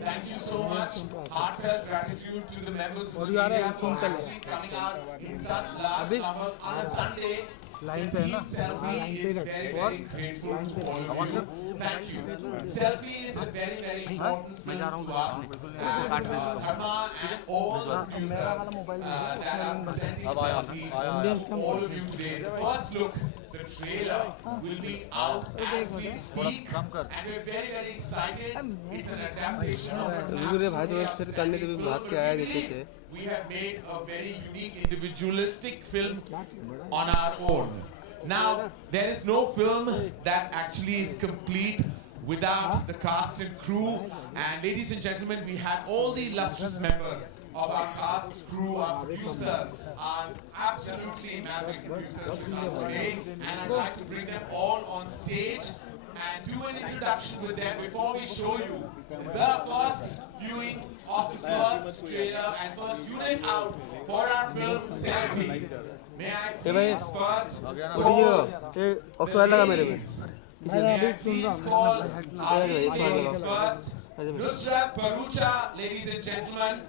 Thank you so much. Heartfelt gratitude to the members of the media for actually coming out in such large numbers on a Sunday. The team Selfie is very, very grateful to all of you. Thank you. Selfie is a very, very important film to us. And Dharma and all the producers that are presenting Selfie to all of you today. The first look, the trailer, will be out as we speak. And we're very, very excited. It's an adaptation of an absolutely outstanding film. We believe we have made a very unique individualistic film on our own. Now, there is no film that actually is complete without the cast and crew. And ladies and gentlemen, we have all the illustrious members of our cast, crew, our producers, our absolutely maverick producers with us today. And I'd like to bring them all on stage and do an introduction with them before we show you the first viewing of the first trailer and first unit out for our film Selfie. May I please first call the ladies? May I please call our ladies first? Nushrat Bharucha, ladies and gentlemen.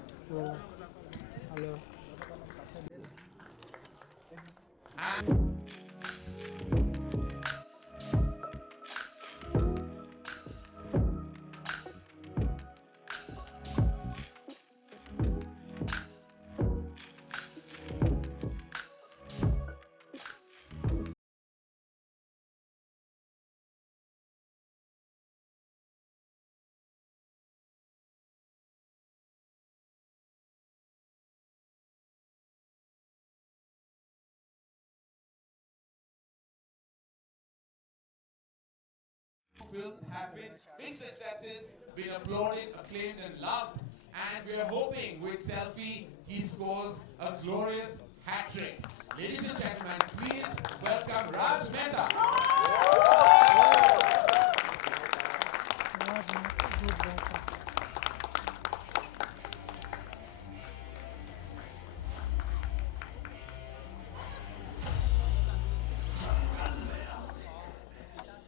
Films have been big successes, been applauded, acclaimed and loved, and we are hoping with Selfie he scores a glorious hat trick. Ladies and gentlemen, please welcome Raj Mehta.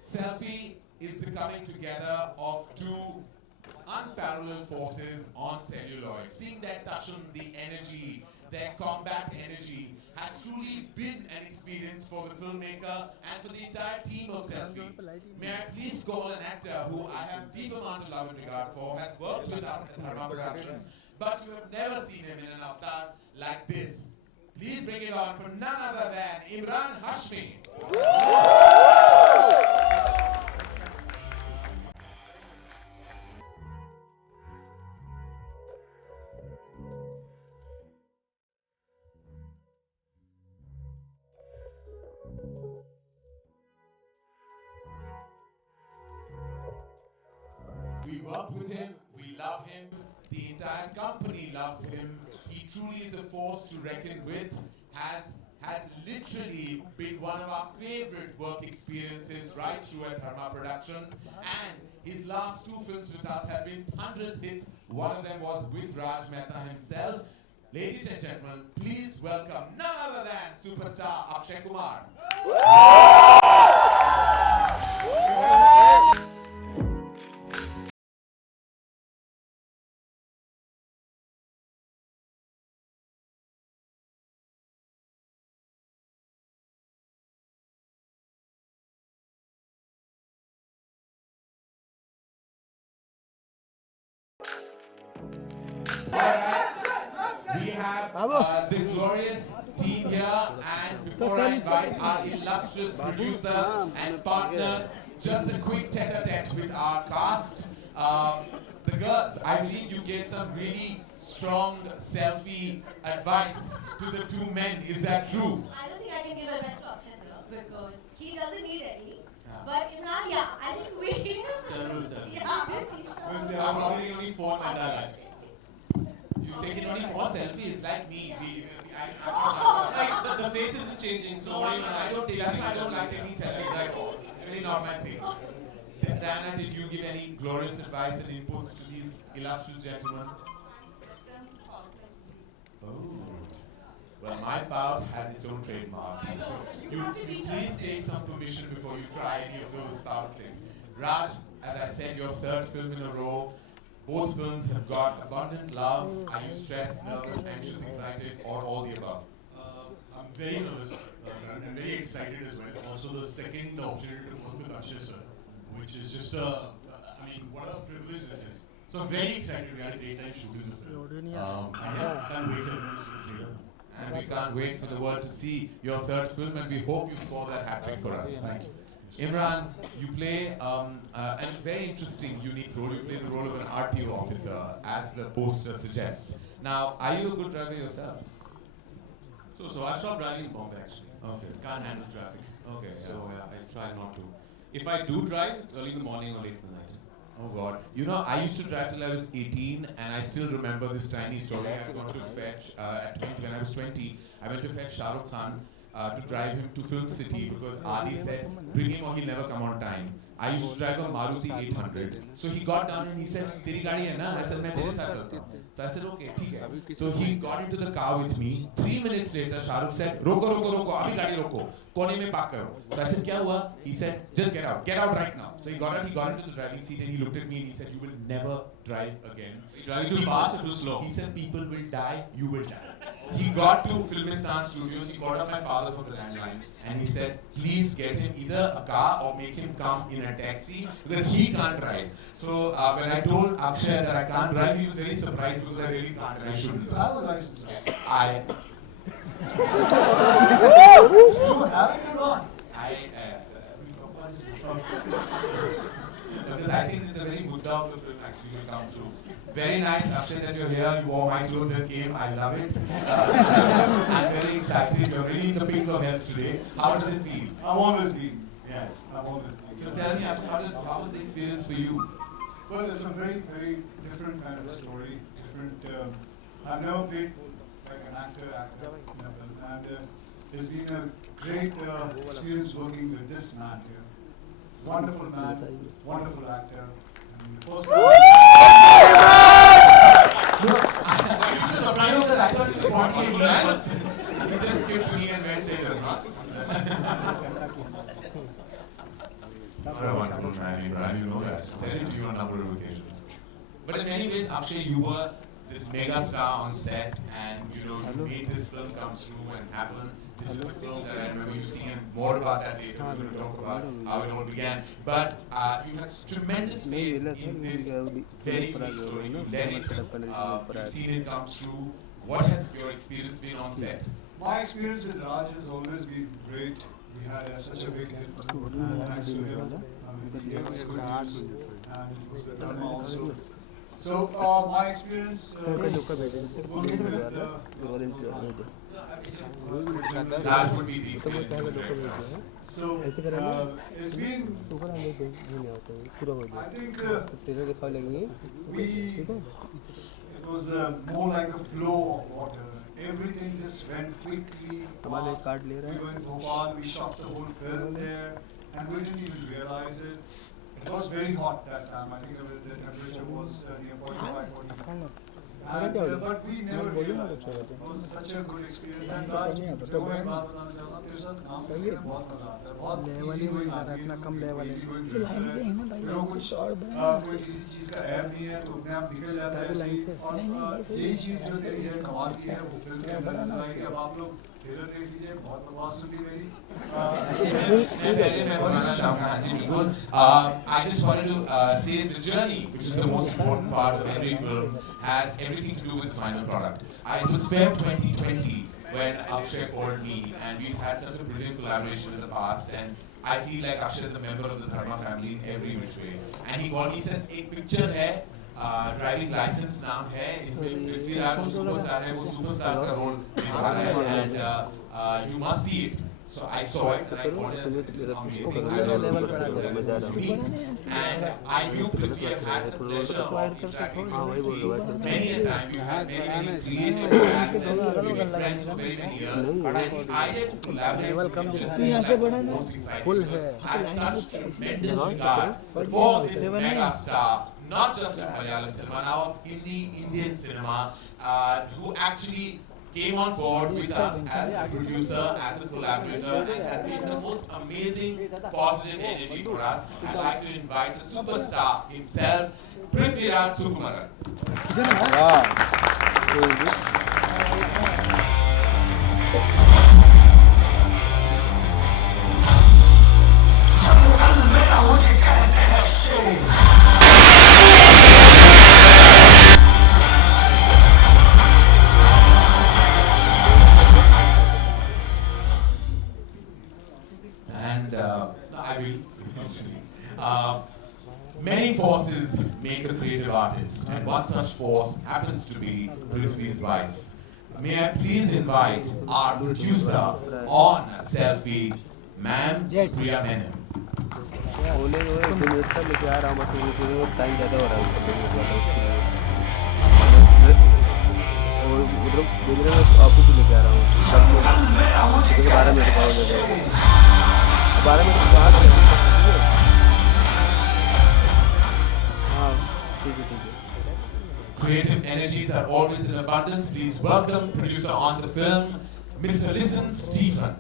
Selfie is the coming together of two unparalleled forces on celluloid. Seeing their touch on the energy, their combat energy, has truly been an experience for the filmmaker and for the entire team of Selfie. May I please call an actor who I have deep amount of love and regard for, has worked with us at Dharma Productions, but you have never seen him in an avatar like this. Please bring it on for none other than Emraan Hashmi. We work with him, we love him, the entire company loves him. He truly is a force to reckon with, has literally been one of our favorite work experiences right through at Dharma Productions. And his last two films with us have been thunderous hits. One of them was with Raj Mehta himself. Ladies and gentlemen, please welcome none other than superstar Akshay Kumar. We have the glorious team here, and before I invite our illustrious producers and partners, just a quick tete-a-tete with our cast. The girls, I believe you gave some really strong Selfie advice to the two men. Is that true? I don't think I can give advice to Akshay sir because he doesn't need any. But Emraan, yeah, I think we. I'm probably only four my life. You take it only for selfies like me. The face isn't changing, so No, I don't take. That's why I don't like taking selfies. Like, it's really not my thing. Then Diana, did you give any glorious advice and inputs to these illustrious gentlemen? Oh. Well, my pout has its own trademark. You please take some permission before you try any of those pout things. Raj, as I said, your third film in a row. both films have got abundant love. Are you stressed, nervous, anxious, excited, or all the above? I'm very nervous and very excited as well. Also, the second opportunity to work with Akshay sir, which is just I mean, what a privilege this is. So I'm very excited. We had a great time shooting the film. And yeah, I can't wait for everyone to see the trailer. And we can't wait for the world to see your third film, and we hope you score that hat-trick for us. Thank you. Imran, you play a very interesting, unique role. You play the role of an RTO officer, as the poster suggests. Now, are you a good driver yourself? So I've stopped driving in Bombay actually. Okay. Can't handle traffic. Okay. So yeah, I try not to. If I do drive, it's early in the morning or late in the night. Oh God. You know, I used to drive till I was 18, and I still remember this tiny story. I went to fetch, when I was 20, I went to fetch Shah Rukh Khan to drive him to Film City because Adi said, bring him or he'll never come on time. I used to drive a Maruti 800. So he got down and he said, Teri gaadi hai na? I said, main tere saath chalta hu. So I said, okay, theek hai. So he got into the car with me. 3 minutes later, Shah Rukh said, roko, abhi gaadi roko. Kone mein park karo. So I said, kya hua? He said, just get out right now. So he got into the driving seat and he looked at me and he said, you will never drive again. Driving too fast or too slow? He said, people will die, you will die. He got to Filmistan Studios, he called up my father from the landline and he said, please get him either a car or make him come in a taxi because he can't drive. So when I told Akshay that I can't drive, he was very surprised because I really can't and I shouldn't. You have a license. You have it or not? Because I think it's a very Buddha of the film actually will come through. Very nice, Akshay, that you're here. You wore my clothes and came. I love it. I'm very excited. You're really in the pink of health today. How does it feel? I've always been. Yes. I've always been. So tell me, Akshay, how was the experience for you? Well, it's a very, very different kind of a story. Different. I've never played like an actor in a film, and it's been a great experience working with this man here. Wonderful man, wonderful actor. And the first time I thought it was 48 minutes. He just skipped me and went straight up. What a wonderful man, Imran, you know that. I've said it to you on a number of occasions. But in many ways, Akshay, you were this mega star on set, and you made this film come true and happen. This is a film that I remember you seeing, and more about that later. We're going to talk about how it all began. But you had tremendous faith in this very unique story. You led it. You've seen it come true. What has your experience been on set? my experience with Raj has always been great. We had such a big hit, and thanks to him, he gave us good news, and he was with Dharma also. So my experience working with That would be the experience you was so it's been, I think it was more like a flow of water. Everything just went quickly, fast. We were in Bhopal, we shot the whole film there, and we didn't even realize it. It was very hot that time. I think the temperature was near 45, 40. And, but we never realized it. It was such a good experience. And Raj, जो मैं एक बात बताना चाहता हूँ, तेरे साथ काम करके ना बहुत मजा आता है. बहुत easy going आदमी है, easy going director है. मेरे को कुछ कोई किसी चीज का ऐप नहीं है, तो अपने आप निकल जाता है ऐसे ही. और यही चीज जो तेरी है, कमाल की है, वो फिल्म के अंदर नजर आएगी. अब आप लोग ट्रेलर देख लीजिए, बहुत बकवास सुनी मेरी. I just wanted to say the journey, which is the most important part of every film, has everything to do with the final product. It was Feb 2020 when Akshay called me, and we've had such a brilliant collaboration in the past, and I feel like Akshay is a member of the Dharma family in every which way. And he called me and said, एक picture है, driving licence नाम है, इसमें पृथ्वीराज जो superstar है, वो superstar का role निभा रहा है, and you must see it. So I saw it and I called it as this is amazing. I love seeing a film that is this unique. And I knew Prithvi have had the pleasure of interacting with Prithvi many a time. We've had many creative chats and we've been friends for very many years. And the idea to collaborate with him just seemed like the most exciting because I have such tremendous regard for this mega star, not just in Malayalam cinema, now Hindi, Indian cinema, who actually came on board with us as a producer, as a collaborator, and has been the most amazing positive energy for us. I'd like to invite the superstar himself, Prithviraj Sukumaran. And I will eventually. Many forces make a creative artist, and one such force happens to be Prithvi's wife. May I please invite our producer on Selfie, Ma'am Supriya Menon. Creative energies are always in abundance. Please welcome producer on the film, Mr. Listen Stephen.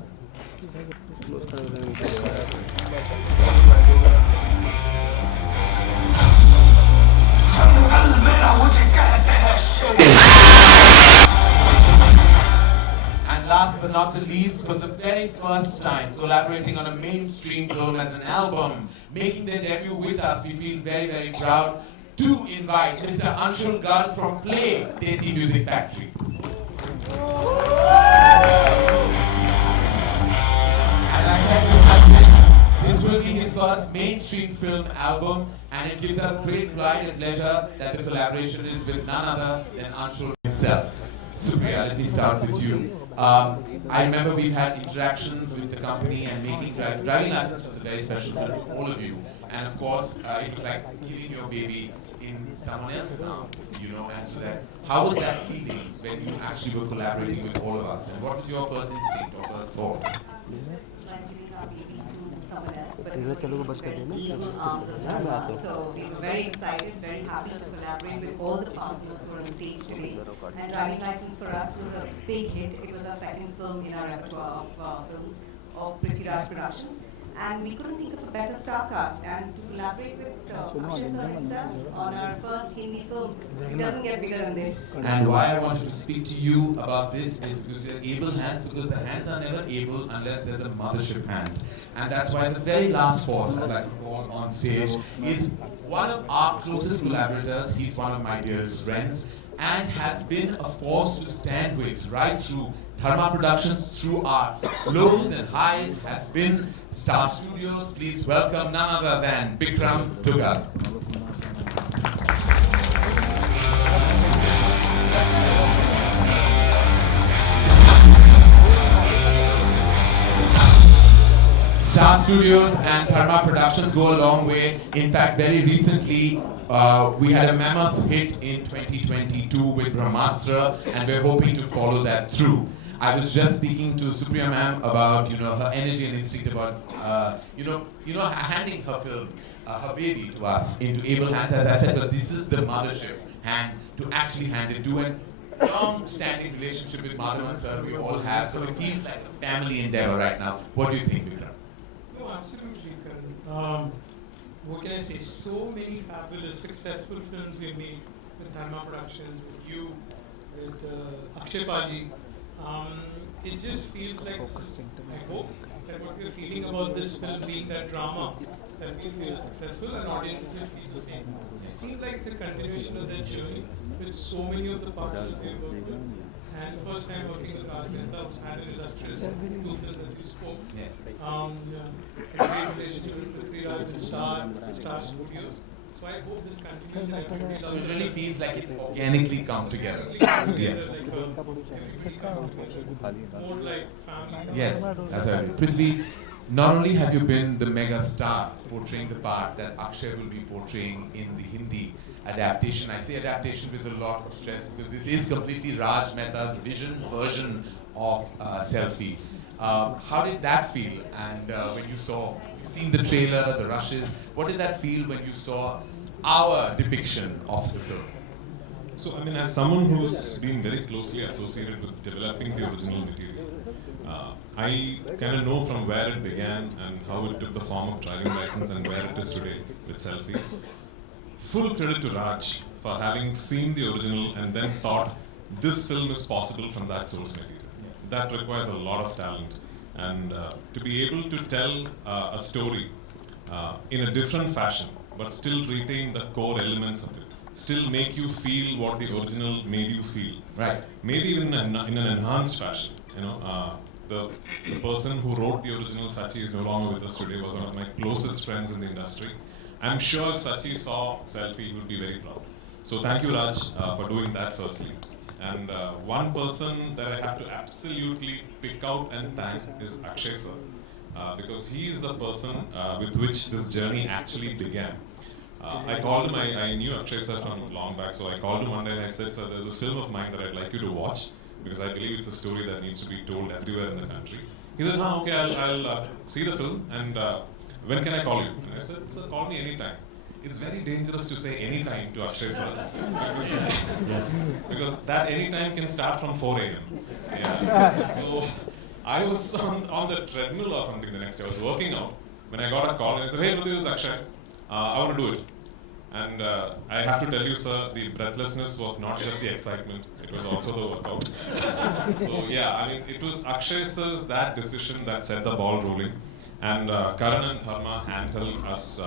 And last but not the least, for the very first time, collaborating on a mainstream film as an album, making their debut with us, we feel very, very proud to invite Mr. Anshul Garg from Play, Desi Music Factory. As I said, this will be his first mainstream film album, and it gives us great pride and pleasure that the collaboration is with none other than Anshul himself. Supriya, let me start with you. I remember we've had interactions with the company, and making driving license was a very special film to all of you. And of course, it's like giving your baby in someone else's arms, you know, and so that, how was that feeling when you actually were collaborating with all of us? And what was your first instinct or first thought? It's like giving our baby to someone else, but we were in the very equal arms of Dharma. So we were very excited, very happy to collaborate with all the partners who are on stage today. And Driving License for us was a big hit. It was our second film in our repertoire of films of Prithviraj Productions. And we couldn't think of a better star cast, and to collaborate with Akshay sir himself on our first Hindi film, it doesn't get bigger than this. And why I wanted to speak to you about this is because you're able hands, because the hands are never able unless there's a mothership hand. And that's why the very last force I'd like to call on stage is one of our closest collaborators. He's one of my dearest friends and has been a force to stand with right through Dharma Productions, through our lows and highs, has been Star Studios. Please welcome none other than Bikram Tugal. Star Studios and Dharma Productions go a long way. In fact, very recently, we had a mammoth hit in 2022 with Brahmastra, and we're hoping to follow that through. I was just speaking to Supriya ma'am about her energy and instinct about handing her film, her baby to us into able hands. As I said, but this is the mothership hand to actually hand it to, and long-standing relationship with Madhavan sir we all have, so it feels like a family endeavor right now. What do you think, Vikram? No, absolutely, Karan. What can I say? So many fabulous, successful films we made with Dharma Productions, with you, with Akshay Paji. It just feels like, I hope that what we're feeling about this film being that drama, that we feel successful and audiences will feel the same. It seems like it's a continuation of that journey with so many of the partners we worked with. And first time working with Raj Mehta, who's had an illustrious two films that you spoke. Yes. A great relationship with Prithviraj and Star Studios. So I hope this continues and everybody loves So it. it really feels like it's organically come together. Yes. More like family. Yes, that's right. Prithvi, not only have you been the mega star portraying the part that Akshay will be portraying in the Hindi adaptation. I say adaptation with a lot of stress because this is completely Raj Mehta's version of Selfiee. How did that feel? And when you seen the trailer, the rushes, what did that feel when you saw our depiction of the film? So, I mean, as someone who's been very closely associated with developing the original material, I kind of know from where it began and how it took the form of driving license and where it is today with Selfiee. Full credit to Raj for having seen the original and then thought this film is possible from that source material. That requires a lot of talent. And to be able to tell a story in a different fashion, but still retain the core elements of it, still make you feel what the original made you feel. Right. Maybe even in an enhanced fashion. You know, the person who wrote the original, Sachi, is no longer with us today, was one of my closest friends in the industry. I'm sure if Sachi saw Selfiee, he would be very proud. So thank you, Raj, for doing that firstly. And one person that I have to absolutely pick out and thank is Akshay sir. Because he is a person with which this journey actually began. I called him, I knew Akshay sir from long back, so I called him one day and I said, sir, there's a film of mine that I'd like you to watch, because I believe it's a story that needs to be told everywhere in the country. He said, no, okay, I'll see the film, and when can I call you? And I said, sir, call me anytime. It's very dangerous to say anytime to Akshay sir, because that anytime can start from 4 a.m. Yeah. So I was on the treadmill or something the next day. I was working out when I got a call and I said, hey, this is Akshay. I want to do it. And I have to tell you, sir, the breathlessness was not just the excitement, it was also the workout. So yeah, I mean, it was Akshay sir's that decision that set the ball rolling. And Karan and Dharma handheld us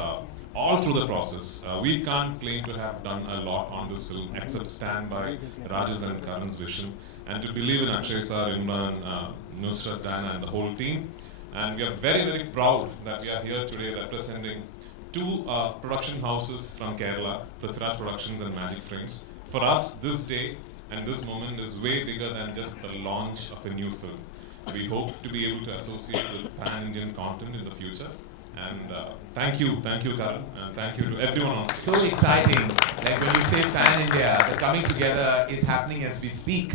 all through the process. We can't claim to have done a lot on this film except stand by Raj's and Karan's vision and to believe in Akshay sir, Imran, Nushrat, Dan and the whole team. And we are very, very proud that we are here today representing two production houses from Kerala, Prithviraj Productions and Magic Frames. For us, this day and this moment is way bigger than just the launch of a new film. We hope to be able to associate with pan-Indian content in the future. And thank you, Karan, and thank you to everyone else. So exciting. Like when you say pan-India, the coming together is happening as we speak.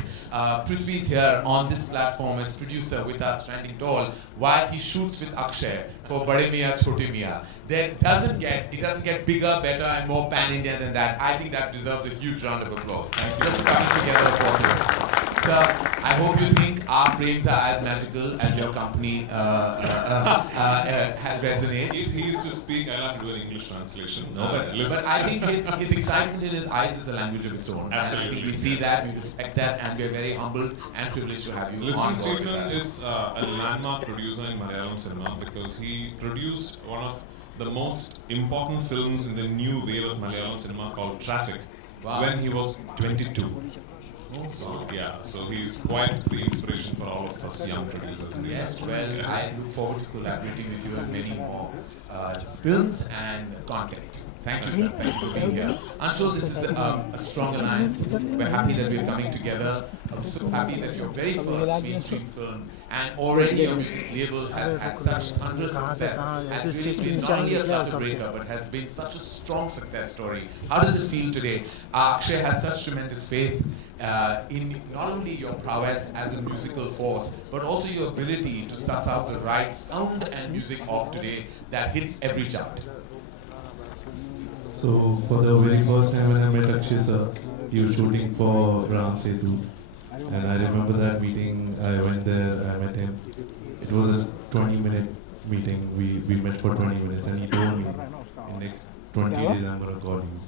Prithvi is here on this platform as producer with us, standing tall, while he shoots with Akshay for Bade Miyan Chote Miyan. It doesn't get bigger, better, and more pan-India than that. I think that deserves a huge round of applause. Thank you. Just coming together forces. Sir, I hope you think our frames are as magical as your company resonates. If he is to speak, I'll have to do an English translation. But I think his excitement in his eyes is a language of its own. Absolutely. I think we see that, we respect that, and we are very humbled and privileged to have you Listen, on board Stephen with us. is a landmark producer in Malayalam cinema because he produced one of the most important films in the new wave of Malayalam cinema called Traffic when he was 22. So, yeah, so he's quite the inspiration for all of us young producers. Yes, well, I look forward to collaborating with you on many more films and content. Thank you, sir. Thank you for being here. I'm sure this is a strong alliance. We're happy that we're coming together. I'm so happy that your very first mainstream film and already your music label has had such thunderous success, has really been not only a clutter breaker but has been such a strong success story. How does it feel today? Akshay has such tremendous faith in not only your prowess as a musical force, but also your ability to suss out the right sound and music of today that hits every chart. So for the very first time when I met Akshay sir, he was shooting for Ram Setu. And I remember that meeting, I went there, I met him. It was a 20-minute meeting, we met for 20 minutes and he told me, in next 20 days I'm going to call you.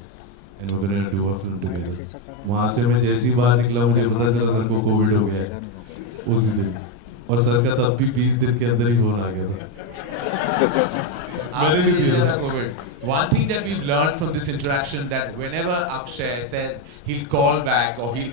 And we're going to do a film together. वहाँ से मैं जैसी बाहर निकला मुझे पता चला sir को कोविड हो गया है उस दिन और सर का तब भी 20 दिन के अंदर ही फोन आ गया था. One thing that we've learned from this interaction that whenever Akshay says he'll call back or he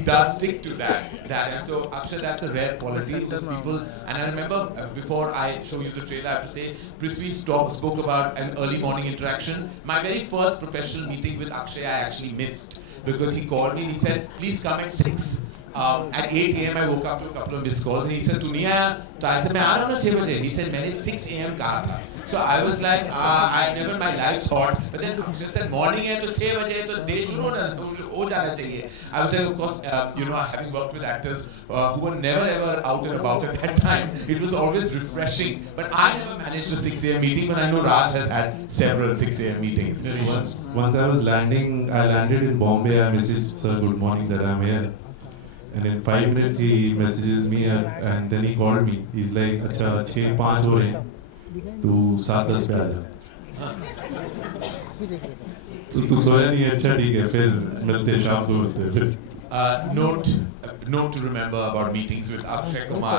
does stick to that. And so Akshay, that's a rare quality in those people. And I remember before I show you the trailer, I have to say, Prithvi spoke about an early morning interaction. My very first professional meeting with Akshay I actually missed because he called me and he said, please come at 6. At 8 a.m. I woke up to a couple of missed calls and he said, "Tu nahi aaya?" So I said, "मैं आ रहा हूँ 6 बजे." He said, "मैंने 6 a.m. कहा था." So I was like, I never in my life thought. But then he said, "Morning है तो 6 बजे तो day शुरू हो जाना चाहिए. I would say, of course, having worked with actors who were never ever out and about at that time, it was always refreshing. But I never managed a 6 a.m. meeting, but I know Raj has had several 6 a.m. meetings. Once I landed in Bombay. I messaged Sir, good morning, that I'm here. And in 5 minutes he messages me and then he called me. He's like, अच्छा 6-5 हो रहे हैं, तू 7-10 पे आ जा. तू सोया नहीं है, अच्छा ठीक है, फिर मिलते हैं, शाम को मिलते हैं फिर. Note to remember about meetings with Akshay Kumar.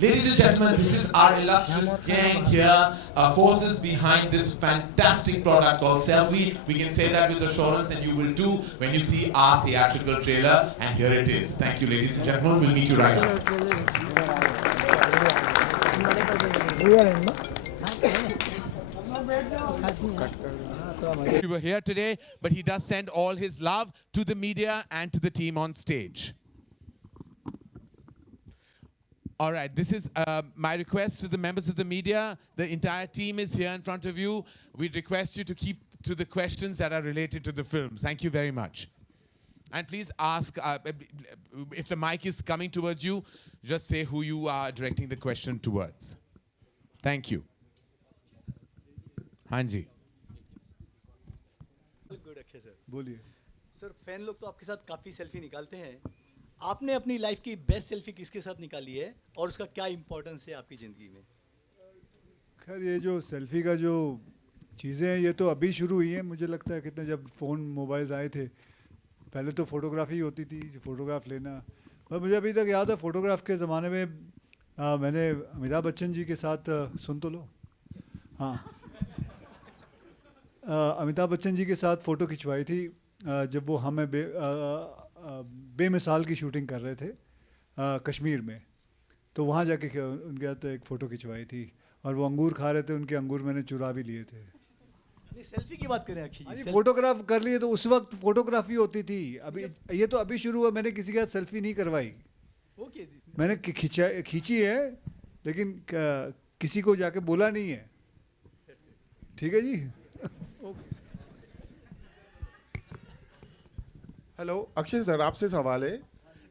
Ladies and gentlemen, this is our illustrious gang here, forces behind this fantastic product called Selfiee. We can say that with assurance, and you will too when you see our theatrical trailer. And here it is. Thank you, ladies and gentlemen. We'll meet you right now. We were here today, but he does send all his love to the media and to the team on stage. All right, this is my request to the members of the media. The entire team is here in front of you. We request you to keep to the questions that are related to the film. Thank you very much. And please ask, if the mic is coming towards you, just say who you are directing the question towards. Thank you. Hanji. Good Akshay sir. बोलिए. Sir fan लोग तो आपके साथ काफ़ी selfie निकालते हैं. आपने अपनी लाइफ की बेस्ट सेल्फी किसके साथ निकाली है और उसका क्या इम्पोर्टेंस है आपकी ज़िंदगी में? खैर ये जो सेल्फी का जो चीज़ें हैं ये तो अभी शुरू हुई हैं. मुझे लगता है कितने जब फ़ोन मोबाइल्स आए थे पहले तो फ़ोटोग्राफी होती थी, फ़ोटोग्राफ लेना. और मुझे अभी तक याद है फ़ोटोग्राफ के ज़माने में मैंने अमिताभ बच्चन जी के साथ सुन तो लो. हाँ, अमिताभ बच्चन जी के साथ फ़ोटो खिंचवाई थी जब वो हमें बेमिसाल की शूटिंग कर रहे थे कश्मीर में. तो वहाँ जाके उनके साथ एक फ़ोटो खिंचवाई थी और वो अंगूर खा रहे थे. उनके अंगूर मैंने चुरा भी लिए थे. सेल्फी की बात करें अक्षय जी. फ़ोटोग्राफ कर लिए तो उस वक्त फ़ोटोग्राफी होती थी. अभी ये तो अभी शुरू हुआ. मैंने किसी के साथ सेल्फी नहीं करवाई. मैंने खींची है लेकिन किसी को जाके बोला नहीं है. ठीक है जी. हेलो अक्षय सर, आपसे सवाल है.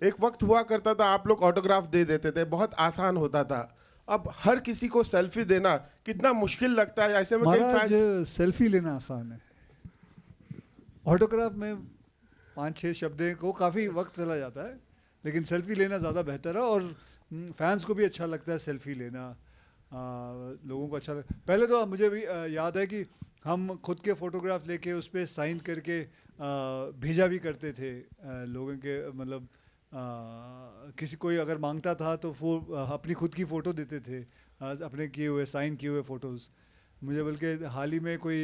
एक वक्त हुआ करता था आप लोग ऑटोग्राफ दे देते थे, बहुत आसान होता था. अब हर किसी को सेल्फी देना कितना मुश्किल लगता है. ऐसे में महाराज सेल्फी लेना आसान है. ऑटोग्राफ में 5-6 शब्दों को काफ़ी वक्त चला जाता है, लेकिन सेल्फी लेना ज़्यादा बेहतर है. और फैंस को भी अच्छा लगता है सेल्फी लेना. लोगों को अच्छा पहले तो मुझे भी याद है कि हम खुद के फ़ोटोग्राफ लेके उस पर साइन करके भेजा भी करते थे लोगों के. मतलब किसी कोई अगर मांगता था तो वो अपनी खुद की फ़ोटो देते थे, अपने किए हुए साइन किए हुए फ़ोटोज़. मुझे बल्कि हाल ही में कोई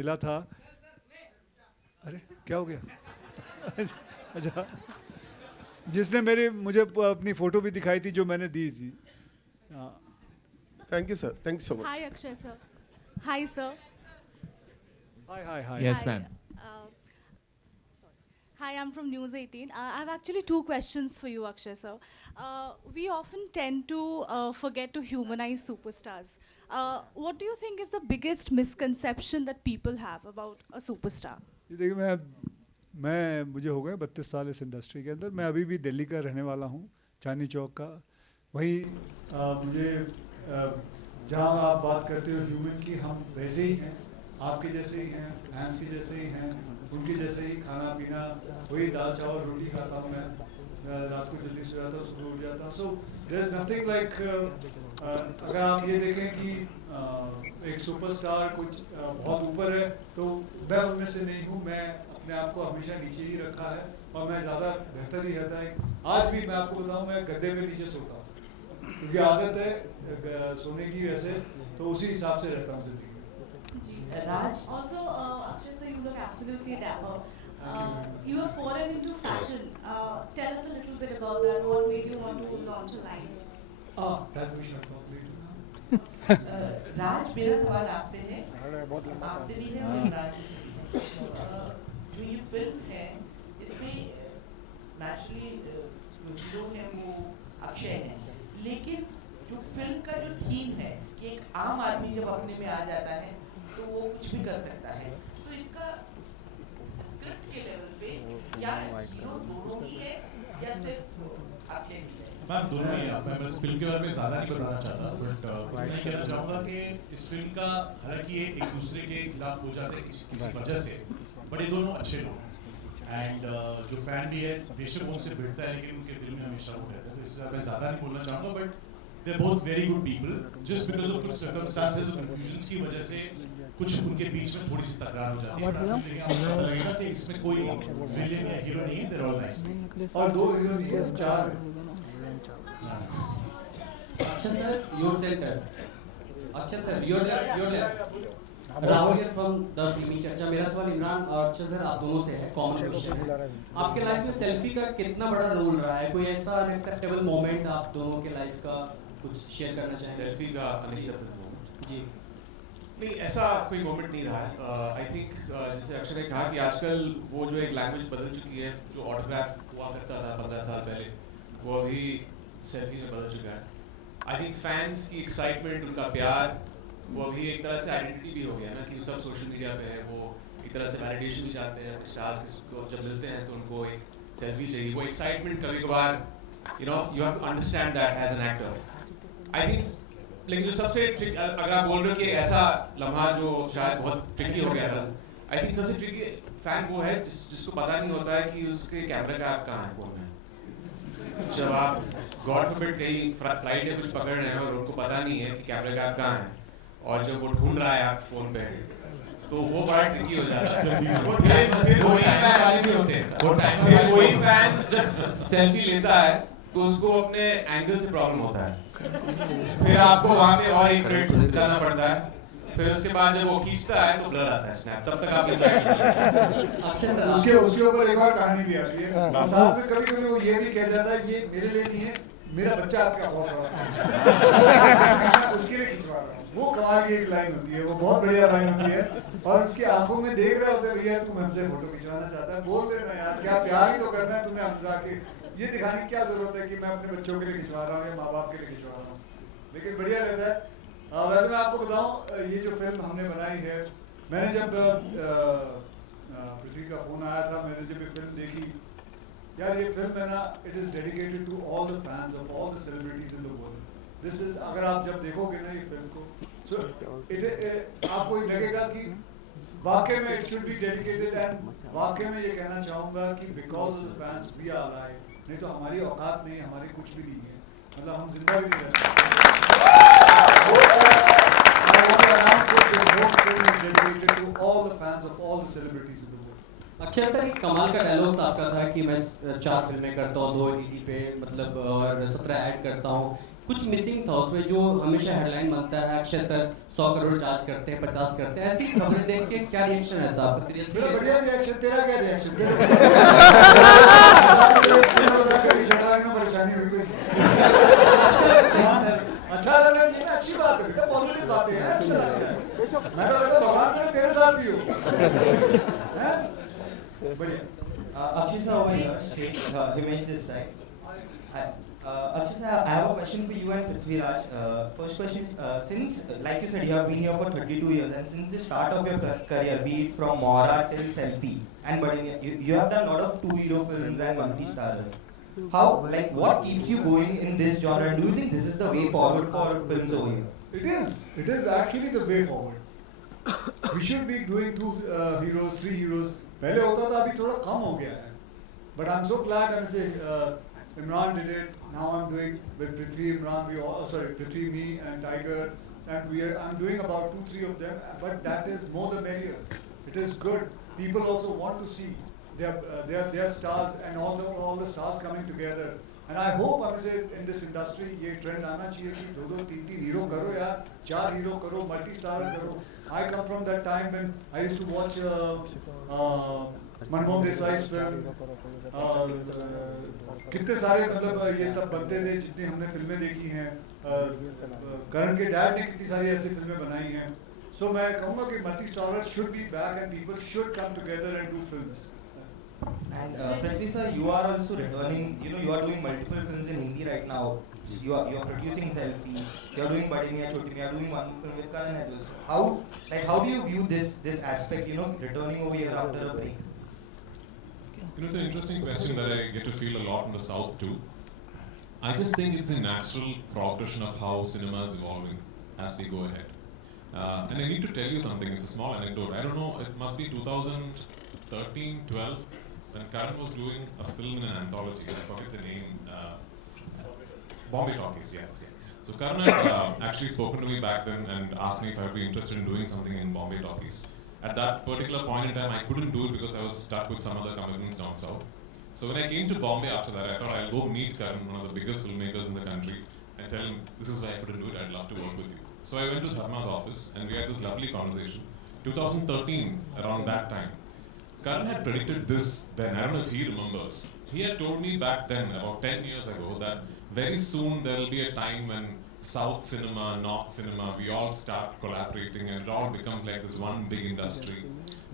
मिला था. अरे क्या हो गया? अच्छा, जिसने मुझे अपनी फ़ोटो भी दिखाई थी जो मैंने दी थी. Thank you sir. Thank you so much. Hi Akshay sir. Hi sir. Hi. Yes, ma'am. Hi, I'm from News 18. I have actually 2 questions for you, Akshay sir. We often tend to forget to humanize superstars. What do you think is the biggest misconception that people have about a superstar? देखिए मैं मुझे हो गए 32 साल इस industry के अंदर. मैं अभी भी दिल्ली का रहने वाला हूँ, चांदनी चौक का. वहीं मुझे जहाँ आप बात करते हो ह्यूमन की, हम वैसे ही हैं, आपके जैसे ही हैं, फैंस के जैसे ही हैं, उनके जैसे ही. खाना पीना वही दाल चावल रोटी खाता हूँ मैं. रात को जल्दी सो जाता हूँ, सुबह उठ जाता हूँ. So there is nothing like. अगर आप ये देखें कि एक सुपरस्टार कुछ बहुत ऊपर है तो मैं उनमें से नहीं हूँ. मैं अपने आप को हमेशा नीचे ही रखा है और मैं ज़्यादा बेहतर ही रहता है. आज भी मैं आपको बताऊँ मैं गद्दे में नीचे सोता हूँ क्योंकि आदत है सोने की. वैसे तो उसी हिसाब से रहता हूँ जिंदगी में. Raj? Also, Akshay sir, you look absolutely dapper. You have fallen into fashion. Tell us a little bit about that. What made you want to launch a line? That we shall complete. राज, मेरा सवाल आपसे है. आपसे भी है और राज. जो ये फिल्म है इसमें नेचुरली हीरो है वो अक्षय है, लेकिन जो फिल्म का जो थीम है कि एक आम आदमी जब अपने में आ जाता है तो वो कुछ भी कर सकता है, तो इसका स्क्रिप्ट के लेवल पे क्या हीरो दोनों ही है या सिर्फ अक्षय ही है? मैम दोनों ही हैं। मैं बस फिल्म के बारे में ज़्यादा नहीं बताना चाहता, बट मैं कहना चाहूँगा कि इस फिल्म का हालांकि ये एक दूसरे के खिलाफ हो जाते हैं किसी वजह से, बट ये दोनों अच्छे लोग हैं। एंड जो फैन भी है बेशक वो उनसे भिड़ता है लेकिन उनके दिल में हमेशा वो रहता है, तो इससे मैं ज़्यादा नहीं बोलना चाहूँगा, but they are both very good people. Just because of कुछ सर्कमस्टांसेस और कंफ्यूजन्स की वजह से कुछ उनके बीच में थोड़ी सी तकरार हो जाती है, लेकिन आपको पता लगेगा कि इसमें कोई विलेन या हीरो नहीं है, दे आर ऑल नाइस। और दो हीरो नहीं है, चार है। Akshay sir, your center. Akshay sir, your left. Rahul here from the फिल्मी चर्चा। मेरा सवाल इमरान और अक्षय सर आप दोनों से है, कॉमन क्वेश्चन है। आपके लाइफ में सेल्फी का कितना बड़ा रोल रहा है? कोई ऐसा अनएक्सेप्टेबल मोमेंट आप दोनों के लाइफ का कुछ शेयर करना चाहें? सेल्फी का अनएक्सेप्टेबल मोमेंट जी नहीं, ऐसा कोई मोमेंट नहीं रहा है। आई थिंक जैसे अक्षय ने कहा कि आजकल वो जो एक लैंग्वेज बदल चुकी है, जो ऑटोग्राफ हुआ करता था 15 साल पहले, वो अभी सेल्फी में बदल चुका है। आई थिंक फैंस की एक्साइटमेंट, उनका प्यार, वो अभी एक तरह से आइडेंटिटी भी हो गया ना, कि सब सोशल मीडिया पे है, वो एक तरह से वैलिडेशन भी चाहते हैं। स्टार्स को जब मिलते हैं तो उनको एक सेल्फी चाहिए। वो एक्साइटमेंट कभी कभार you have to understand that as an actor. I think लेकिन जो सबसे अगर आप बोल रहे हो कि ऐसा लम्हा जो शायद बहुत ट्रिकी हो गया था, आई थिंक सबसे ट्रिकी फैन वो है जिसको पता नहीं होता है कि उसके कैमरे का ऐप कहाँ है फोन में। जब आप गॉड फॉरबिड कहीं फ्लाइट में कुछ पकड़ रहे हैं और उनको पता नहीं है कि कैमरे का ऐप कहाँ है, और जब वो ढूंढ रहा है आप फोन पे, तो वो बड़ा ट्रिकी हो जाता है। फिर वही फैन जब सेल्फी लेता है तो उसको अपने एंगल से प्रॉब्लम होता है, फिर आपको वहाँ पे और एक मिनट जाना पड़ता है, फिर उसके बाद जब वो खींचता है तो ब्लर आता है स्नैप, तब तक आप उसके ऊपर एक और कहानी भी आती है। साथ में कभी कभी वो ये भी कह जाता है ये मेरे लिए नहीं है, मेरा बच्चा आपका बहुत बड़ा उसके लिए खिंचवा रहा हूँ। वो कमाल की एक लाइन होती है, वो बहुत बढ़िया लाइन होती है, और उसकी आंखों में देख रहे होते भैया तुम हमसे फोटो खिंचवाना चाहता है, बोल देना यार क्या प्यार ही तो करना है तुम्हें, हम जाके ये दिखाने की क्या जरूरत है कि मैं अपने बच्चों के लिए खिंचवा रहा हूँ या माँ बाप के लिए खिंचवा रहा हूँ, लेकिन बढ़िया रहता है। वैसे मैं आपको बताऊँ ये जो फिल्म हमने बनाई है, मैंने जब पृथ्वी का फोन आया था, मैंने जब ये फिल्म देखी, यार ये फिल्म है ना, it is dedicated to all the fans of all the celebrities in the world. This is, अगर आप जब देखोगे ना ये फिल्म को, सो आपको ये लगेगा कि वाकई में it should be dedicated, and वाकई में ये कहना चाहूँगा कि because of the fans we are alive, नहीं तो हमारी औकात नहीं, हमारी कुछ भी नहीं है, मतलब हम जिंदा भी नहीं रह सकते। अक्षय सर एक कमाल का डायलॉग आपका था कि मैं 4 फिल्में करता हूँ, 2 OTT पे, मतलब और 17 ऐड करता हूँ, कुछ मिसिंग था उसमें जो हमेशा हेडलाइन बनता है, अक्षय सर 100 करोड़ चार्ज करते हैं, 50 करते हैं, ऐसी खबरें देख के क्या रिएक्शन रहता है आपका? सीरियसली बढ़िया रिएक्शन, तेरा क्या रिएक्शन? परेशानी हुई कोई? अच्छा लगना चाहिए ना, अच्छी बात है, पॉजिटिव बातें हैं, अच्छा लगता है। मैं तो कहता भगवान करे तेरे साथ भी हो, हैं? बढ़िया। Akshay sir, over here, straight, Himesh this side. Hi. Akshay sir, I have a question for you and Prithviraj. First question, since, like you said, you have been here for 32 years, and since the start of your career, be it from Mohara till Selfiee, and you have done a lot of 2 hero films and multi-starers. How, like, what keeps you going in this genre, and do you think this is the way forward for films over here? It is actually the way forward. We should be doing 2 heroes, 3 heroes. पहले होता था, अभी थोड़ा कम हो गया है. But I'm so glad I'm saying Emraan did it. Now I'm doing with Prithvi, Emraan, Prithvi, me, and Tiger, and I'm doing about 2-3 of them. But that is more the merrier. It is good. People also want to see their stars and all the stars coming together. And I hope I'm saying in this industry ये trend आना चाहिए कि 2-2, 3-3 hero करो यार, 4 hero करो, multi-star करो. I come from that time when I used to watch Manmohan देसाई's film. कितने सारे मतलब ये सब बनते थे, जितनी हमने फिल्में देखी हैं. करण के डैड ने कितनी सारी ऐसी फिल्में बनाई हैं. So मैं कहूँगा कि multi-starers should be back and people should come together and do films. And Prithvi sir, you are also returning. You are doing multiple films in Hindi right now. You are producing Selfiee. You are doing Badi Miyan Choti Miyan. You are doing one film with Karan as well. How do you view this aspect? Returning over here after a break. It's an interesting question that I get to feel a lot in the South too. I just think it's a natural progression of how cinema is evolving as we go ahead. And I need to tell you something, it's a small anecdote. I don't know, it must be 2013, 12, when Karan was doing a film in an anthology, I forget the name, Bombay Talkies, yes. So Karan had actually spoken to me back then and asked me if I would be interested in doing something in Bombay Talkies. At that particular point in time, I couldn't do it because I was stuck with some other commitments down south. So when I came to Bombay after that, I thought I'll go meet Karan, one of the biggest filmmakers in the country, and tell him, this is why I couldn't do it, I'd love to work with you. So I went to Dharma's office and we had this lovely conversation. 2013, around that time, Karan had predicted this then, I don't know if he remembers. He had told me back then, about 10 years ago, that very soon there will be a time when South cinema, North cinema, we all start collaborating and it all becomes like this one big industry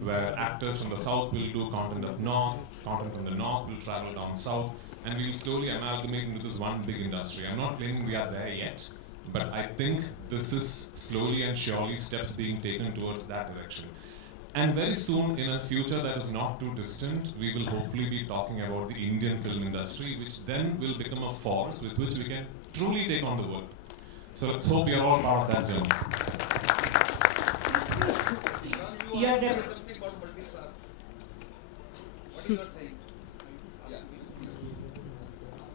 where actors from the South will do content up North, content from the North will travel down South, and we'll slowly amalgamate into this one big industry. I'm not claiming we are there yet, but I think this is slowly and surely steps being taken towards that direction. And very soon, in a future that is not too distant, we will hopefully be talking about the Indian film industry, which then will become a force with which we can truly take on the world. So let's hope we are all part of that journey. Something about multi-stars. What are you saying?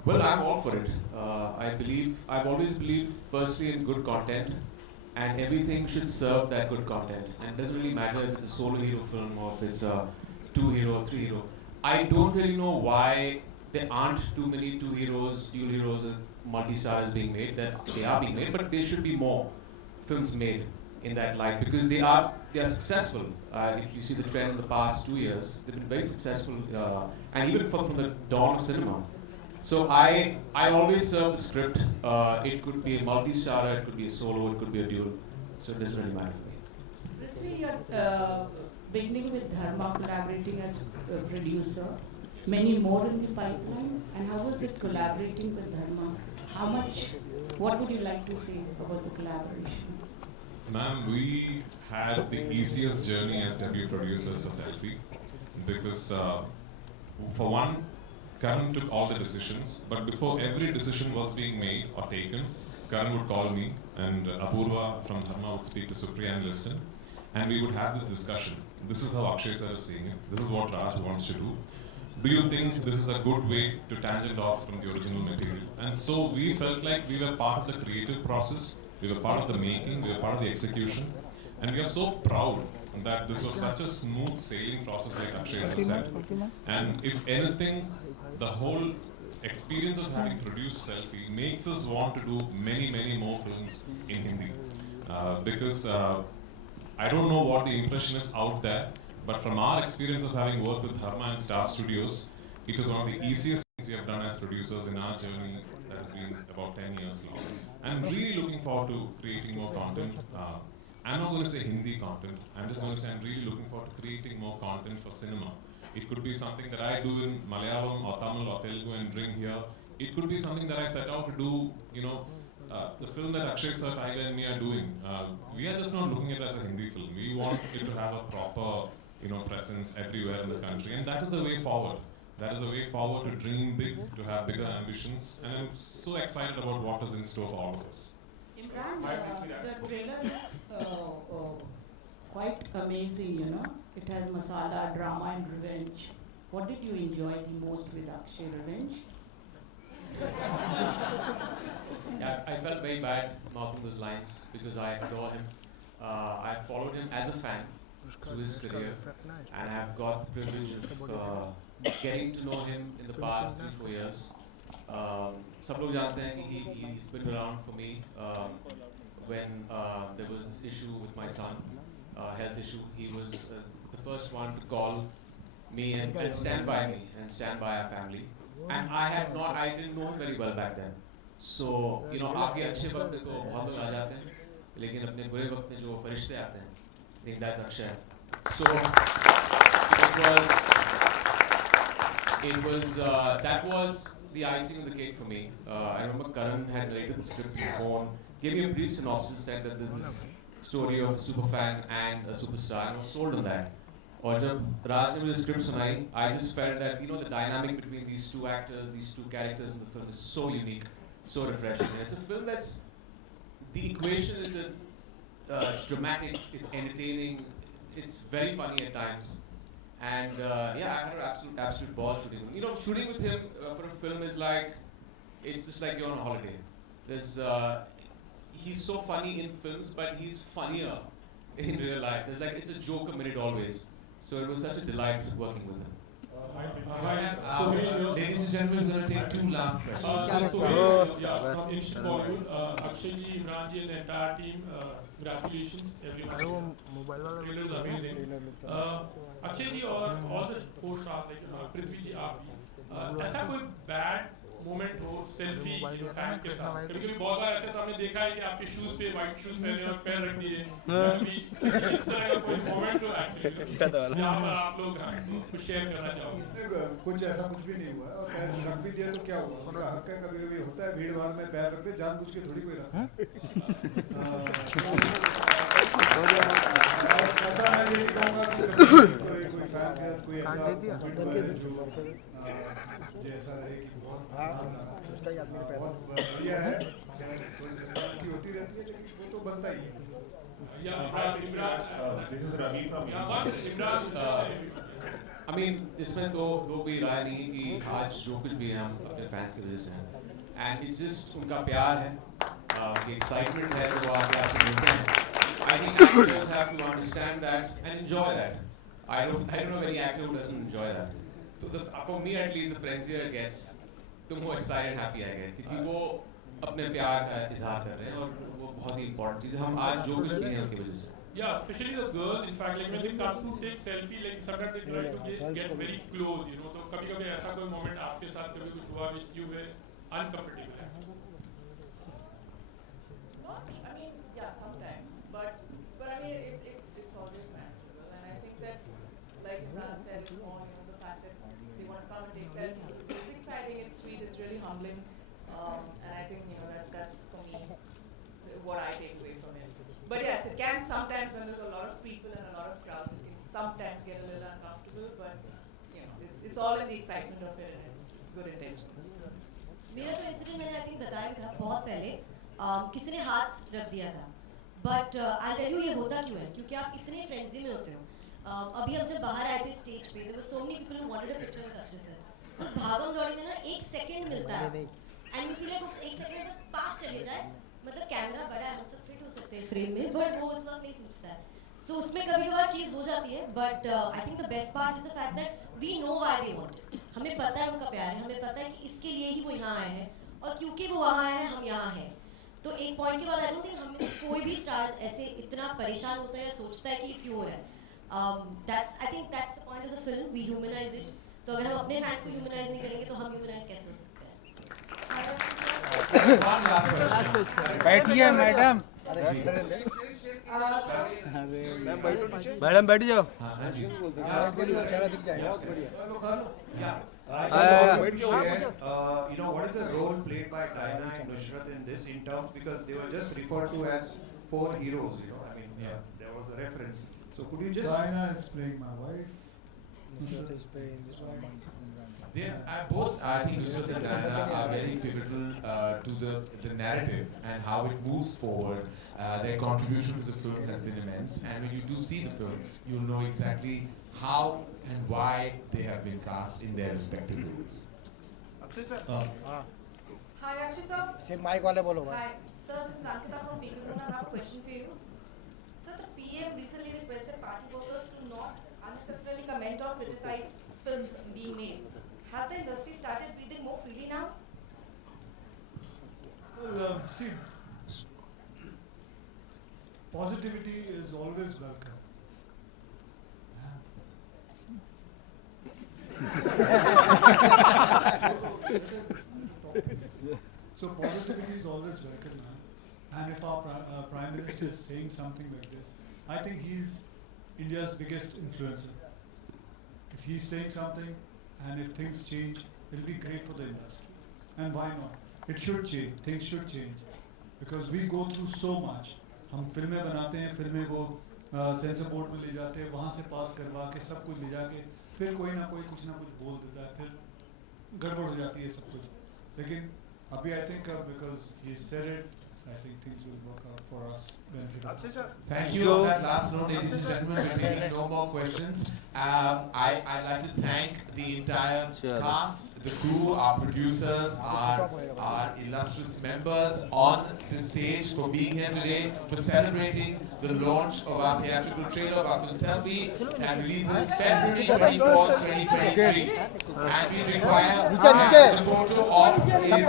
Well, I'm all for it. I've always believed firstly in good content, and everything should serve that good content. And it doesn't really matter if it's a solo hero film or if it's a 2-hero, 3-hero. I don't really know why there aren't too many 2 heroes, dual heroes, multi-stars being made. That they are being made, but there should be more films made in that light because they are successful. If you see the trend in the past 2 years, they've been very successful, and even from the dawn of cinema. So I always serve the script. It could be a multi-starrer, it could be a solo, it could be a dual. So it doesn't really matter for me. Prithvi, you're beginning with Dharma, collaborating as producer. Many more in the pipeline. And how was it collaborating with Dharma? How much? What would you like to say about the collaboration? Ma'am, we had the easiest journey as debut producers for Selfiee because for one, Karan took all the decisions, but before every decision was being made or taken, Karan would call me and Apurva from Dharma would speak to Supriya and listen, and we would have this discussion. This is how Akshay sir is seeing it. This is what Raj wants to do. Do you think this is a good way to tangent off from the original material? And so we felt like we were part of the creative process, we were part of the making, we were part of the execution, and we are so proud that this was such a smooth sailing process like Akshay sir said. And if anything, the whole experience of having produced Selfiee makes us want to do many, many more films in Hindi. Because I don't know what the impression is out there, but from our experience of having worked with Dharma and Star Studios, it is one of the easiest things we have done as producers in our journey that has been about 10 years long. I'm really looking forward to creating more content. I'm not going to say Hindi content, I'm just going to say I'm really looking forward to creating more content for cinema. It could be something that I do in Malayalam or Tamil or Telugu and bring here. It could be something that I set out to do, the film that Akshay sir, Tiger and me are doing. We are just not looking at it as a Hindi film. We want it to have a proper, presence everywhere in the country. And that is the way forward. That is the way forward to dream big, to have bigger ambitions. And I'm so excited about what is in store for all of us. Emraan, the trailer is quite amazing, It has masala, drama and revenge. What did you enjoy the most with Akshay? Revenge? Yeah, I felt very bad mouthing those lines because I adore him. I followed him as a fan through his career, and I've got the privilege of getting to know him in the past 3-4 years. Sab log jante hain ki he's been around for me when there was this issue with my son, health issue. He was the first one to call me and stand by me and stand by our family. And I didn't know him very well back then. So, आपके अच्छे वक्त तो बहुत लोग आ जाते हैं, लेकिन अपने बुरे वक्त में जो फरिश्ते आते हैं, I think that's Akshay. So that was the icing on the cake for me. I remember Karan had narrated the script on the phone, gave me a brief synopsis, said that this is a story of a superfan and a superstar, and I was sold on that. और जब राज ने मुझे script सुनाई, I just felt that the dynamic between these two actors, these two characters in the film is so unique, so refreshing. And it's a film that's the equation is it's dramatic, it's entertaining, it's very funny at times, and I had an absolute ball shooting. Shooting with him for a film is like it's just like you're on a holiday. He's so funny in films, but he's funnier in real life. It's a joke a minute always. So it was such a delight working with him. Ladies and gentlemen, we're going to take two last questions. From Instant Bollywood, Akshay ji, Emraan ji, and the entire team, congratulations, everyone. It was amazing. Akshay ji और all the four stars like Prithvi ji, आप भी, ऐसा कोई bad moment हो selfie fan के साथ? कभी बहुत बार ऐसे तो हमने देखा है कि आपके शूज पे वाइट शूज पहने और पैर रख दिए, कभी इस तरह का कोई मोमेंट हो एक्चुअली जहाँ पर आप लोग कुछ शेयर करना चाहोगे? कुछ ऐसा कुछ भी नहीं हुआ है, और पैर रख भी दिया तो क्या हुआ, उनका हक है, कभी कभी होता है भीड़ भाड़ में पैर रख दे, जानबूझ के थोड़ी कोई रखता है। ऐसा मैं ये नहीं कहूँगा कि कोई फैन के साथ कोई ऐसा जो ऐसा रहे कि बहुत बढ़िया है, की होती रहती है, लेकिन वो तो बनता ही है। I mean, इसमें तो कोई राय नहीं कि आज जो कुछ भी है हम अपने फैंस की वजह से हैं, and it's just उनका प्यार है, the excitement है जो आगे आपसे मिलते हैं. I think actors have to understand that and enjoy that. I don't know any actor who doesn't enjoy that. So for me at least, the frenzier it gets, the more excited and happy I get. क्योंकि वो अपने प्यार का इज़हार कर रहे हैं और वो बहुत ही important चीज़ है, हम आज जो कुछ भी हैं उनकी वजह से. Yeah, especially the girls. In fact, like when they come to take selfie, like sometimes they try to get very close, तो कभी-कभी ऐसा कोई moment आपके साथ कभी कुछ हुआ which you were uncomfortable? I mean, yeah, sometimes, but I mean, it's always manageable, and I think that, like Emraan said, it's more, the fact that they want to come and take selfies. It's exciting, it's sweet, it's really humbling, and I think that's for me what I take away from it. But yes, it can sometimes, when there's a lot of people and a lot of crowds, it can sometimes get a little uncomfortable, but it's all in the excitement of it, and it's good intentions. मेरा तो incident मैंने I think बताया था बहुत पहले, किसी ने हाथ रख दिया था, बट आई टेल यू ये होता क्यों है, क्योंकि आप इतने फ्रेंजी में होते हो. अभी हम जब बाहर आए थे स्टेज पे, there were so many people who wanted a picture with Akshay sir. उस भागम दौड़ी में ना 1 सेकंड मिलता है, एंड यू फील लाइक उस 1 सेकंड बस पास चले जाए, मतलब कैमरा बड़ा है, हम सब फिट हो सकते हैं फ्रेम में, बट वो उस वक्त नहीं सोचता है. सो उसमें कभी कभार चीज़ हो जाती है, but I think the best part is the fact that we know why they want it. हमें पता है उनका प्यार है, हमें पता है कि इसके लिए ही वो यहाँ आए हैं, और क्योंकि वो वहाँ आए हैं हम यहाँ हैं. तो एक पॉइंट के बाद आई डोंट थिंक हमें कोई भी स्टार्स ऐसे इतना परेशान होता है या सोचता है कि क्यों हो रहा है. I think that's the point of the film, we humanize it. तो अगर हम अपने फैंस को ह्यूमनाइज नहीं करेंगे तो हम ह्यूमनाइज कैसे हो सकते हैं? बैठिए मैडम. मैडम बैठ जाओ. What is the role played by Diana and Nushrat in this in terms, because they were just referred to as 4 heroes, I mean, there was a reference. So could you just... Diana is playing my wife. Nushrat is playing They are both, I think Nushrat and Diana are very pivotal to the narrative and how it moves forward. Their contribution to the film has been immense, and when you do see the film, you'll know exactly how and why they have been cast in their respective roles. Akshay sir. Hi Akshay sir. Say mic wale bolo. Hi sir, this is Ankita from Beacon. I have a question for you. Sir, the PM recently requested party workers to not unnecessarily comment or criticize films being made. Has the industry started breathing more freely now? Well, see, positivity is always welcome. So positivity is always welcome, and if our Prime Minister is saying something like this, I think he's India's biggest influencer. If he's saying something, and if things change, it'll be great for the industry. And why not? It should change. Things should change, because we go through so much. हम फिल्में बनाते हैं, फिल्में को sensor board में ले जाते हैं, वहाँ से पास करवा के सब कुछ ले जाके फिर कोई ना कोई कुछ ना कुछ बोल देता है, फिर गड़बड़ हो जाती है सब कुछ. लेकिन अभी I think because he said it, I think things will work out for us. Thank you. On that last note, ladies and gentlemen, we're taking no more questions. I'd like to thank the entire cast, the crew, our producers, our illustrious members on the stage for being here today, for celebrating the launch of our theatrical trailer of our film Selfie that releases February 24th, 2023. And we require the photo op is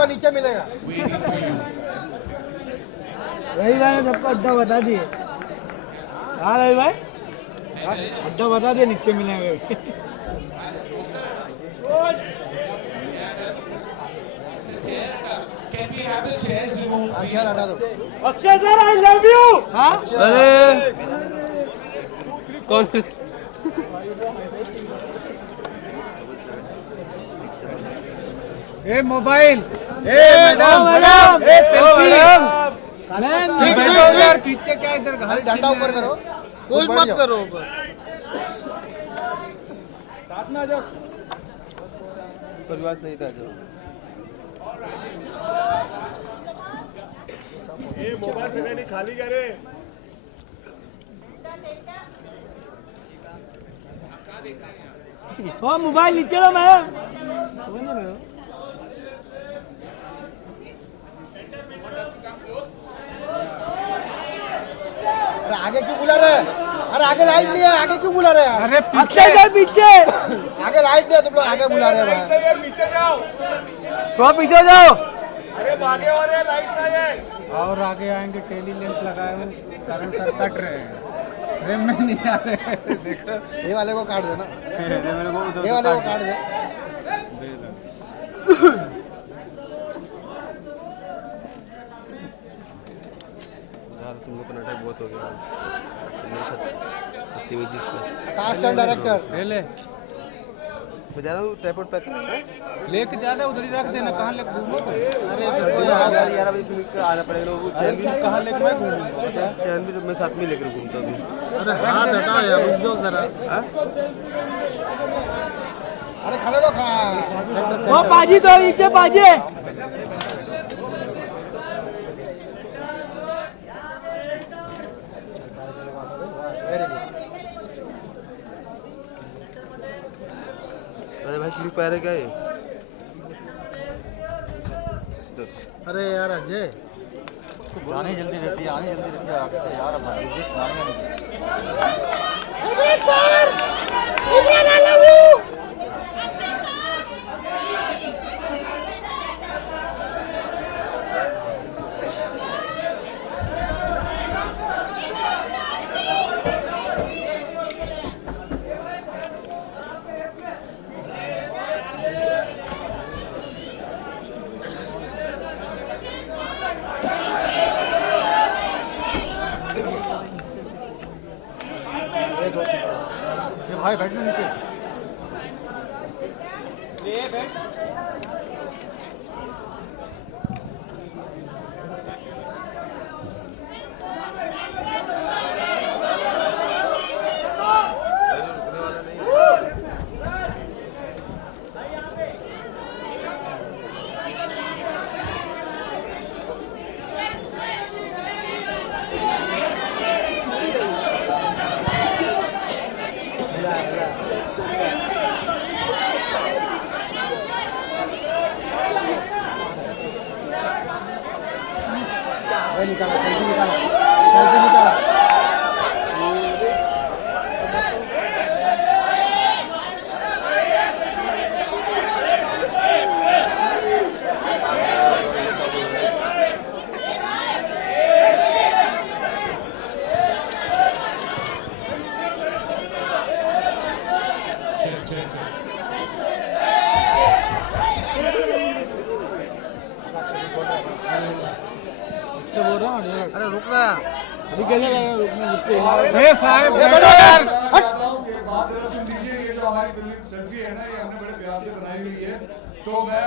waiting for you. वही गाने सबको अड्डा बता दिए. हाँ रवि भाई, अड्डा बता दिए, नीचे मिलेंगे. Can we have the chairs removed, please? Akshay sir, I love you. हाँ? अरे कौन? ए मोबाइल, ए मैडम, ए सेल्फी. यार पीछे क्या इधर डंडा ऊपर करो, कोई मत करो ऊपर. साथ में आ जाओ, परिवार सही था. जो ये मोबाइल से नहीं खाली करे. ओ मोबाइल नीचे लो मैम. आगे क्यों बुला रहे हैं? अरे आगे लाइट नहीं है, आगे क्यों बुला रहे हैं? अरे पीछे जाओ, पीछे. आगे लाइट नहीं है, तुम लोग आगे बुला रहे हैं. पीछे जाओ, तो पीछे जाओ. अरे आगे वाले लाइट नहीं है. और आगे आएंगे, टेली लेंस लगाए हुए कारण सर कट रहे हैं. अरे मैं नहीं आ रहे हैं. देखो ये वाले को काट देना, ये वाले को काट दे. तुमको नाटक बहुत हो गया. कास्ट एंड डायरेक्टर ले बजा रहा हूँ. ट्राइपॉड पैक लेके ज्यादा उधर ही रख देना. कहाँ लेके घूमो? अरे यार अभी आना पड़ेगा. लोग चैन भी कहाँ लेके मैं घूमूंगा? चैन भी तो मैं साथ में लेकर घूमता हूँ. अरे हाथ हटाओ यार, रुक जाओ जरा. अरे खड़े तो खा. वो बाजी तो नीचे बाजी. अरे भाई क्लिप आ रहा क्या ये? अरे यार अजय, आने जल्दी रहती है, आने जल्दी रहती है आपसे यार. हमारी sir, Imran I love you. भाई बैठना नीचे. ले बैठ. निकाला, सेल्फी निकाला, सेल्फी निकाला. अरे रुक रहा, अभी कैसे रुकना? साहब ये बात जरा सुन लीजिए. ये जो हमारी फिल्म सेल्फी है ना, ये हमने बड़े प्यार से बनाई हुई है. तो मैं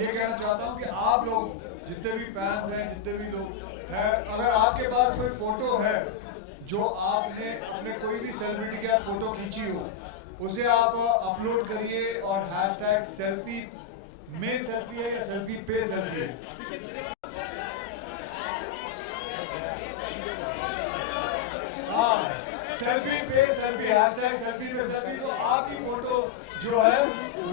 ये कहना चाहता हूँ कि आप लोग जितने भी फैंस हैं, जितने भी लोग हैं, अगर आपके पास कोई फोटो है जो आपने अपने कोई भी सेलिब्रिटी का फोटो खींची हो उसे आप अपलोड करिए और हैशटैग सेल्फी में सेल्फी है या सेल्फी पे सेल्फी है। हाँ, सेल्फी पे सेल्फी, हैशटैग सेल्फी पे सेल्फी। तो आपकी फोटो जो है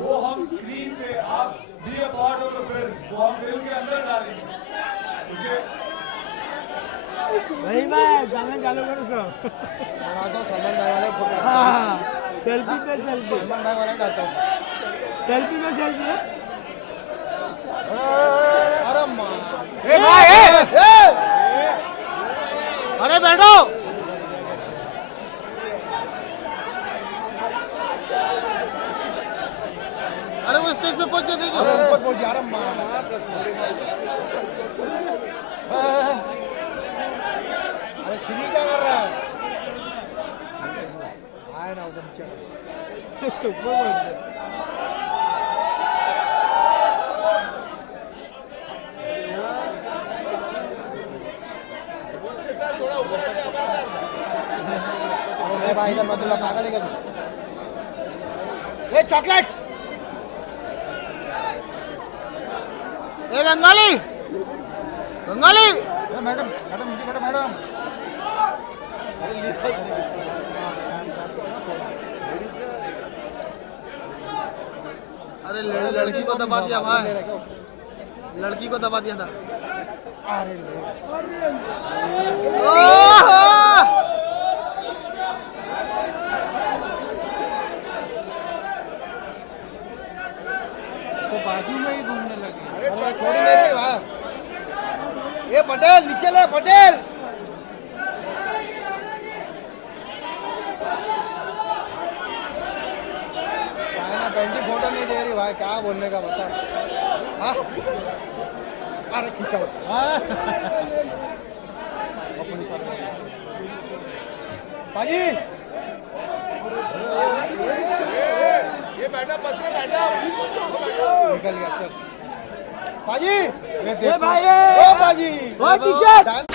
वो हम स्क्रीन पे, आप be a part of the film, वो हम फिल्म के अंदर डालेंगे, ठीक है? नहीं मैं गाना चालू करूँ सर। बनाता हूँ सलमान भाई वाले फोटो। हाँ, सेल्फी पे सेल्फी। सलमान भाई वाले डालता हूँ। सेल्फी पे सेल्फी है। अरे माँ। ए भाई अरे बैठो। अरे वो स्टेज पे पहुंच जाते हैं। ऊपर पहुंच जा रहा अरे श्री क्या कर रहा है? आए ना उधर चल। ऊपर पहुंच गया। अरे भाई इधर मत ला, पागल है क्या तू? ए चॉकलेट। ए Bengali Bengali. Madam madam madam madam. अरे लड़की को दबा दिया भाई, लड़की को दबा दिया था। अरे तो बाजू में ही घूमने लगे। अरे छोड़ दे वाह। ये पटेल नीचे ले पटेल। पेंटी फोटो नहीं दे रही भाई, क्या बोलने का बता। हाँ अरे खींचा पाजी ये मैडम बस है मैडम। निकल गया चल पाजी। ए भाई ओ पाजी टी शर्ट।